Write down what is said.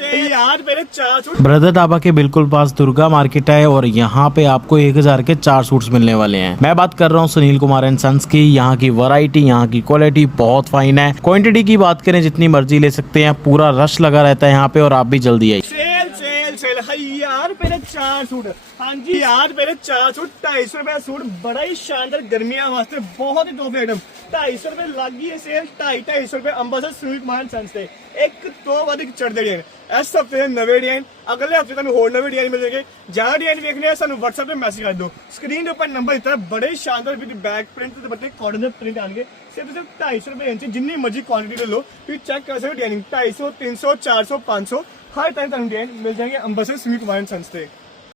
यार मेरे 4 suit. Brother dhaba के बिल्कुल पास दुर्गा मार्केट है और यहाँ पे आपको 1000 के 4 सूट्स मिलने वाले हैं। मैं बात कर रहा हूँ सुनील कुमार एंड सन्स की। यहाँ की वैरायटी, यहाँ की क्वालिटी बहुत फाइन है। क्वांटिटी की बात करें जितनी मर्जी ले सकते हैं, पूरा रश लगा रहता है यहाँ पे और आप भी जल्दी आइए। सेल है यार मेरे 4 सूट। हाँ जी यार मेरे 4 सूट 250 रुपए सूट, बड़ा ही शानदार गर्मियां वास्ते बहुत ही टॉप आइटम। 250 रुपए लगी है सेल, 250 रुपए अंबासडर सुनील कुमार संस ते एक तो अधिक चढ़ते डिजाइन। इस हफ्ते नवे डिजाइन, अगले हफ्ते तुम होर नवे डिजाइन मिलेंगे। जहां डिजाइन देखने हैं सानू WhatsApp पे मैसेज कर दो, स्क्रीन के ऊपर नंबर इतना बड़े ही शानदार विद बैक प्रिंट ते बड़े कॉर्नर प्रिंट आएंगे। सिर्फ 250 रुपए इंच, जितनी मर्जी क्वांटिटी ले लो, फिर चेक कर सकते हो डिजाइनिंग 250, 300, 400, 500 हर टाइम डिजाइन मिल जाएंगे अंबासडर सुनील कुमार संस ते।